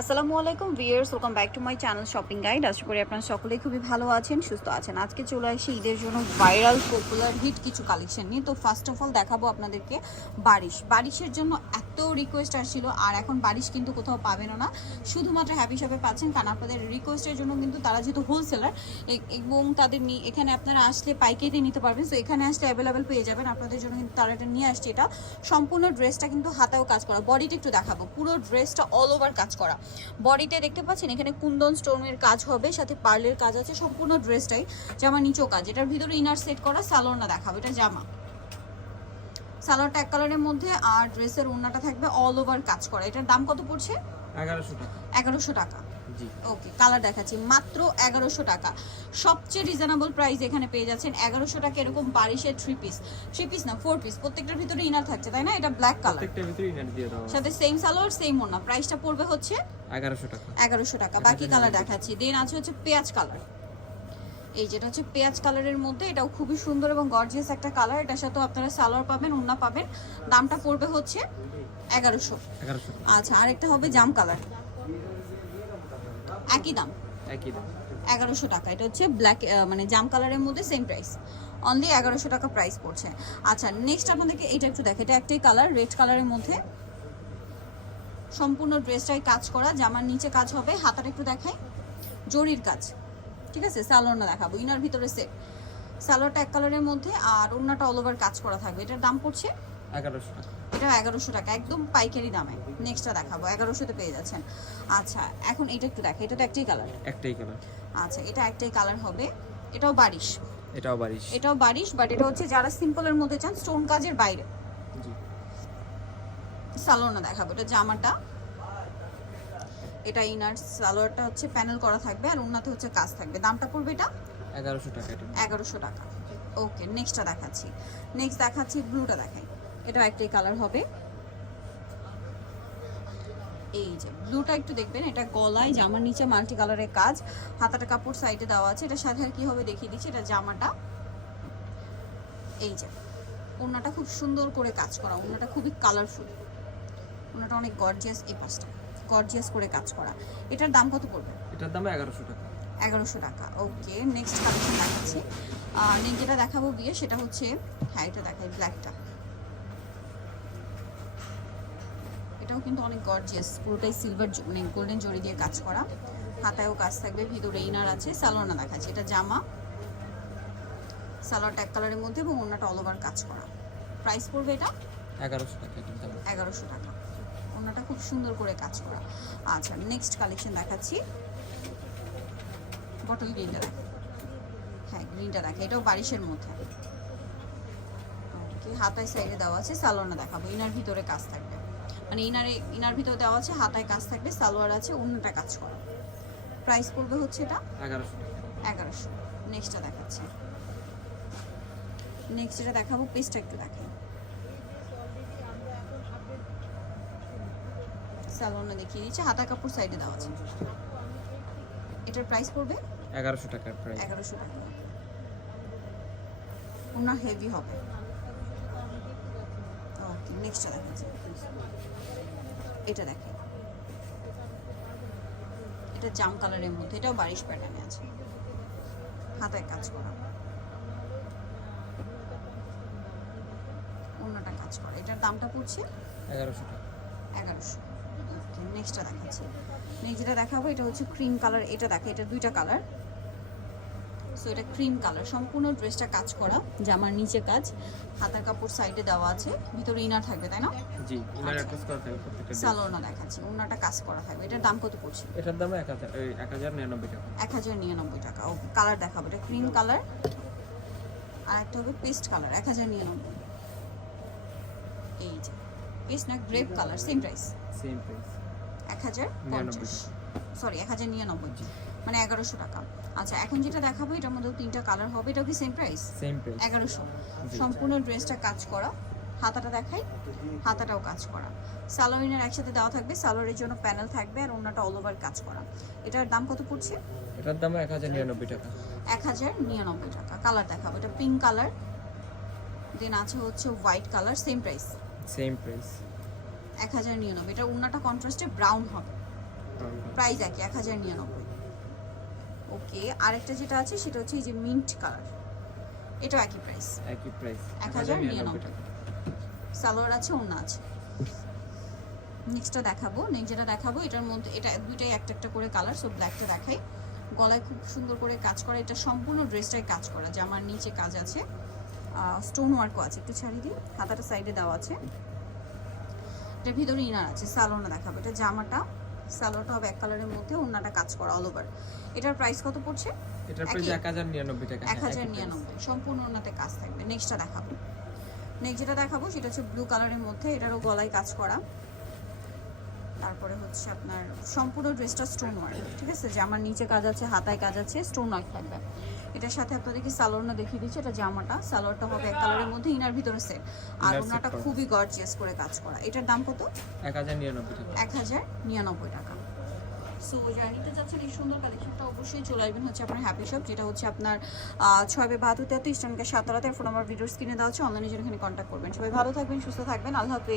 আসসালামু আলাইকুম viewers, welcome back to my channel shopping guide. আশা করি আপনারা সকলেই খুবই ভালো আছেন, সুস্থ আছেন। আজকে চলে আসি ঈদের জন্য ভাইরাল পপুলার হিট কিছু কালেকশন নিয়ে। তো ফার্স্ট অফ অল দেখাবো আপনাদেরকে বারিশের জন্য এত রিকোয়েস্ট আসছিল, আর এখন বারিশ কিন্তু কোথাও পাবেন না, শুধুমাত্র হ্যাপি শপে পাচ্ছেন। কারণ আপনাদের রিকোয়েস্টের জন্য কিন্তু তারা যেহেতু হোলসেলার এবং তাদের এখানে আপনারা আসলে পাইকারি নিতে পারবেন। তো এখানে আসলে অ্যাভেলেবেল পেয়ে যাবেন আপনাদের জন্য। কিন্তু তারা এটা নিয়ে আসছে। এটা সম্পূর্ণ ড্রেসটা কিন্তু হাতেও কাজ করা, বডিটা একটু দেখাবো, পুরো ড্রেসটা অল ওভার কাজ করা। বডিতে দেখতে পাচ্ছেন এখানে কুন্দন স্টোনের কাজ হবে, সাথে পার্লের কাজ আছে সম্পূর্ণ ড্রেসটাই। জামা নিচেও কাজ, এটার ভিতরে ইনার সেট করা। সালোয়ারটা দেখাবো, এটা জামা, সালোয়ারটা এক কালারের মধ্যে, আর ড্রেসের ওড়নাটা থাকবে অল ওভার কাজ করা। এটার দাম কত পড়ছে? 1100 টাকা। 1100 টাকা। জি ওকে, কালার দেখাচ্ছি, মাত্র 1100 টাকা। সবচেয়ে রিজনেবল প্রাইস এখানে পেয়ে যাচ্ছেন 1100 টাকা। এরকম বারিশের থ্রি পিস না 4 পিস, প্রত্যেকটার ভিতরে ইনার থাকছে, তাই না? এটা ব্ল্যাক কালার, প্রত্যেকটার ভিতরে ইনার দিয়ে দাও। সাথে সেম সালোয়ার সেম ওড়না। প্রাইসটা পড়বে হচ্ছে 1100 টাকা। 1100 টাকা। বাকি কালার দেখাচ্ছি। দেন আছে হচ্ছে পেঁয়াজ কালার, এই যেটা হচ্ছে পেঁয়াজ কালারের মধ্যে, এটাও খুবই সুন্দর এবং গর্জিয়াস একটা কালার। এটার সাথেও আপনারা সালোয়ার পাবেন, ওড়না পাবেন। দামটা পড়বে হচ্ছে 1100। আচ্ছা, আরেকটা হবে জাম কালার, একই দাম, 1100 টাকা। এটা হচ্ছে ব্ল্যাক মানে জাম কালারের মধ্যে সেম প্রাইস, অনলি 1100 টাকা প্রাইস পড়ছে। আচ্ছা, নেক্সট আপনাদেরকে এটা একটু দেখে, এটা একটাই কালার, রেড কালারের মধ্যে, সম্পূর্ণ ড্রেসটাই কাজ করা। জামার নিচে কাজ হবে, হাতাটা একটু দেখাই, জরির কাজ, ঠিক আছে? সালোয়ারটা দেখাবো, ইনার ভিতরে সেট। সালোয়ারটা এক কালারের মধ্যে, আর ওড়নাটা অল ওভার কাজ করা থাকবে। এটার দাম পড়ছে 1100 টাকা। এটা 1100 টাকা, একদম পাইকারি দামে। নেক্সটটা দেখাবো, 1100-তে পেয়ে যাচ্ছেন। আচ্ছা, এখন এটা একটু দেখে, এটা তো একটাই কালার। আচ্ছা, এটা একটাই কালার হবে। এটাও বারিশ, এটাও বারিশ, বাট এটা হচ্ছে যারা সিম্পলের মধ্যে চান, স্টোন কাজের বাইরে। জি সালোয়ারটা দেখাবো, এটা জামাটা, এটা ইনার। সালোয়ারটা হচ্ছে প্যানেল করা থাকবে, আর ওড়নাতে হচ্ছে কাজ থাকবে। দামটা পড়বে এটা 1100 টাকা। এটা 1100 টাকা। ওকে, নেক্সটটা দেখাচ্ছি। নেক্সট দেখাচ্ছি ব্লুটা দেখাই, এটাও একটাই কালার হবে। এই যে ব্লুটা একটু দেখবেন, এটা গলায় জামার নিচে মাল্টি কালারের কাজ, হাতাটা কাপড় সাইডে দেওয়া আছে। এটা সাথে আর কি হবে দেখিয়ে দিচ্ছি। এটা জামাটা, এই যে ওড়নাটা খুব সুন্দর করে কাজ করা, ওড়নাটা খুবই কালারফুল, ওড়নাটা অনেক গর্জিয়াস, এই পাশটা গর্জিয়াস করে কাজ করা। এটার দাম কত পড়বে? এটার দাম 1100 টাকা। 1100 টাকা। ওকে, নেক্সট কালেকশন দেখাচ্ছি। নেক্সট যেটা দেখাবো বিয়ে, সেটা হচ্ছে, হ্যাঁ এটা দেখাই, ব্ল্যাকটা। এটাও কিন্তু অনেক গর্জিয়াস, পুরোটাই সিলভার মানে গোল্ডেন জরি দিয়ে কাজ করা। হাতায়ও কাজ থাকবে, ভিতরে ইনার আছে। সালোয়ারটা দেখাচ্ছি, এটা জামা, সালোয়ারটা এক কালারের মধ্যে এবং ওড়নাটা অল ওভার কাজ করা। প্রাইস পড়বে এটা 1100 টাকা। 1100 টাকা। ওড়নাটা খুব সুন্দর করে কাজ করা। আচ্ছা, নেক্সট কালেকশন দেখাচ্ছি, বটল গ্রিনটা দেখে, হ্যাঁ গ্রিনটা দেখে, এটাও বারিশের মধ্যে। ওকে, হাতায় সাইডে দেওয়া আছে। সালোয়ারটা দেখাবো, ইনার ভিতরে কাজ থাকবে, মানে ইনার ভিতরে দেওয়া আছে, হাতায় কাজ থাকবে, সালোয়ার আছে, ওড়নাটা কাজ করা। প্রাইস পড়বে হচ্ছে এটা 1100 টাকা। 1100। নেক্সটটা দেখাচ্ছি। নেক্সট যেটা দেখাবো, পেজটা একটু দেখাই, সালোয়ারটা দেখিয়ে দিচ্ছে, হাতা কাপড় সাইডে দেওয়া আছে। এটার প্রাইস পড়বে 1100 টাকার প্রাইস। 1100 টাকা। ওড়না হেভি হবে। ওকে, নেক্সটটা দেখাচ্ছি, এটা দেখে, এটা জাম কালারের মধ্যে, এটাও বারিশ প্যাটার্নে আছে, হাতায় কাজ করা, ওড়নাটা কাজ করা। এটার দামটা পড়ছে 1100 টাকা। 1100। ওকে, নেক্সটটা দেখাচ্ছি। নেক্সট যেটা দেখাবো, এটা হচ্ছে ক্রিম কালার। এটা দেখে, এটা দুইটা কালার। সো এটা ক্রিম কালার, সম্পূর্ণ ড্রেসটা কাজ করা, জামার নিচে কাজ, হাতার কাপড় সাইডে দেওয়া আছে, ভিতরে ইনার থাকবে, তাই না? জি, ইনার অ্যাটাচ করা থাকবে প্রত্যেকটা। সালোয়ারটা দেখাচ্ছি, ওড়নাটা কাজ করা থাকবে। এটার দাম কত পড়ছে? এটার দাম 1099 টাকা। 1099 টাকা। ওকে, কালার দেখাবো, এটা ক্রিম কালার, আর একটা হবে পেস্ট কালার, 1099। এই যে পেস্ট না grape colour, same price, 1050, sorry 1099, মানে 1100 টাকা। আচ্ছা, এখন যেটা দেখাবো, এটার মধ্যে তিনটা কালার হবে, এটাও কি সেম প্রাইস? 1100। সম্পূর্ণ ড্রেসটা কাজ করা, হাতাটা দেখাই, হাতাটাও কাজ করা, সালোয়ার একসাথে দেওয়া থাকবে, সালোয়ারের জন্য প্যানেল থাকবে, আর ওড়নাটা অল ওভার কাজ করা। এটার দাম কত পড়ছে? এটার দাম 1099 টাকা। 1099 টাকা। কালার দেখাবো, এটা পিঙ্ক কালার, দেন আছে হচ্ছে হোয়াইট কালার, সেম প্রাইস 1099। এটা ওড়নাটা কন্ট্রাস্টে ব্রাউন হবে, প্রাইস একই 1099। ওকে, আরেকটা যেটা আছে সেটা হচ্ছে এই যে মিন্ট কালার, এটাও একই প্রাইস একই প্রাইস 1099 টাকা। সালোয়ার আছে, ওড়না আছে। নেক্সটটা দেখাবো, নেক্সট যেটা দেখাবো এটার মধ্যে এটা দুইটাই একটা একটা করে কালার। সো ব্ল্যাকটা দেখাই, গলায় খুব সুন্দর করে কাজ করা, এটা সম্পূর্ণ ড্রেসটাই কাজ করা, জামার নিচে কাজ আছে, স্টোন ওয়ার্কও আছে, একটু ছাড়িয়ে দিই, হাতাটা সাইডে দেওয়া আছে, এটার ভিতরে ইনার আছে। সালোয়ারটা দেখাবো, এটা জামাটা, সালোয়ারটা হবে এক কালারের মধ্যে, ওড়নাটা কাজ করা অল ওভার। এটার প্রাইস কত পড়ছে? এটার প্রাইস 1099 টাকা। 1099, সম্পূর্ণ ওড়নাতে কাজ থাকবে। নেক্সটটা দেখাবো, নেক্সট যেটা দেখাবো সেটা হচ্ছে ব্লু কালারের মধ্যে, এটারও গলায় কাজ করা, তারপরে হচ্ছে আপনার সম্পূর্ণ ড্রেসটা স্টোন ওয়ার্ক, ঠিক আছে, জামার নিচে কাজ আছে, হাতায় কাজ আছে, স্টোন ওয়ার্ক থাকবে। এটার সাথে আপনাদেরকে সালোয়ারটা দেখিয়ে দিচ্ছি, এটা জামাটা, সালোয়ারটা হবে এক কালারের মধ্যে, ইনার ভিতরে সেট, আর ওনাটা খুবই গর্জিয়াস করে কাজ করা। এটার দাম কত? 1099 টাকা। 1099 টাকা। সো জার্নিতে যাচ্ছেন এই সুন্দর কালেকশনটা অবশ্যই চলে আসবেন হচ্ছে আপনার হ্যাপি শপ, যেটা হচ্ছে আপনার 6/72 ইস্টার্নকে 7 ফোন নাম্বার ভিডিওর স্ক্রিনে দেওয়া হচ্ছে, অনলাইনে জন্য এখানে কন্ট্যাক্ট করবেন। সবাই ভালো থাকবেন, সুস্থ থাকবেন, আল্লাহ হাফেজ।